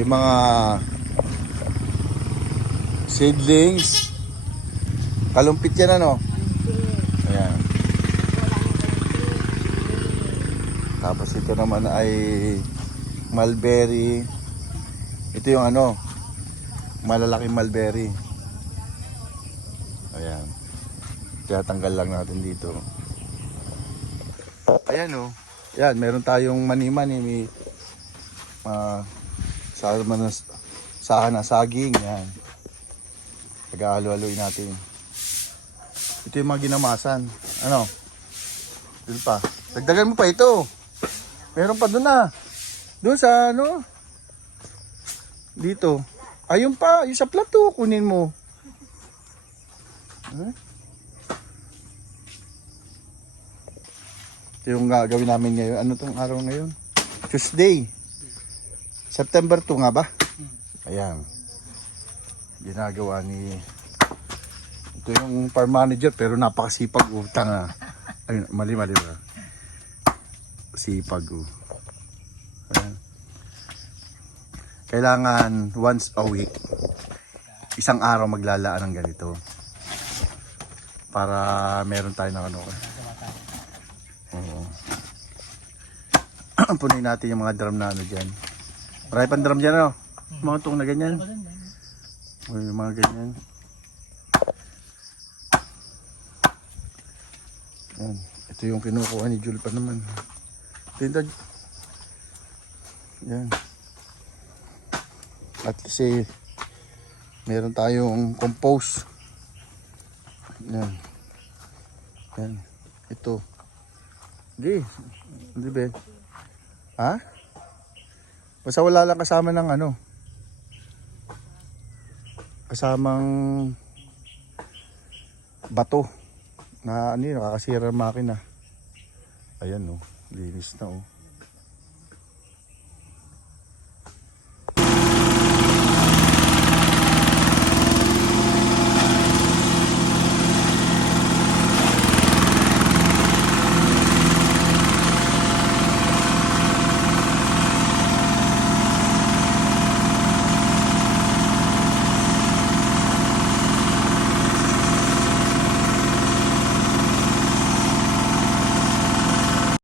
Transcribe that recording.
Yung mga seedlings. Kalumpit yan ano? Ayan. Tapos ito naman ay mulberry. Ito yung ano, malalaking mulberry. Ayan. Tiyatanggal lang natin dito. Ayan o. Yan, meron tayong mani-mani. May sahan na saging. Yan. Pag-ahalo-haloy natin. Ito yung mga ginamasan. Ano? Doon pa. Dagdagan mo pa ito. Meron pa doon na. Doon sa ano? Dito. Ayun pa. Yung sa plato. Kunin mo. Ito yung gagawin namin ngayon. Ano tong araw ngayon? Tuesday. September 2 nga ba? Ayan. Ginagawa ni... Ito yung farm manager pero napakasipag utang. Ayun, mali ba? Sipag Ayan. Kailangan once a week. Isang araw maglalaan ng ganito. Para meron tayo ng ano. Oo. Punin natin yung mga drum na ano dyan. Marami pang drum dyan ano? Mga tong na ganyan. O yung mga ganyan. Yan. Ito yung kinukuha ni Jul pa naman. Tinta. Yan. At kasi meron tayong compost. Yan. Yan. Ito. Hindi. Hindi ba? Ha? Basta wala lang kasama ng ano. Kasamang bato. Na ano yun, nakakasira ang makina. Ayan o. Linis na o.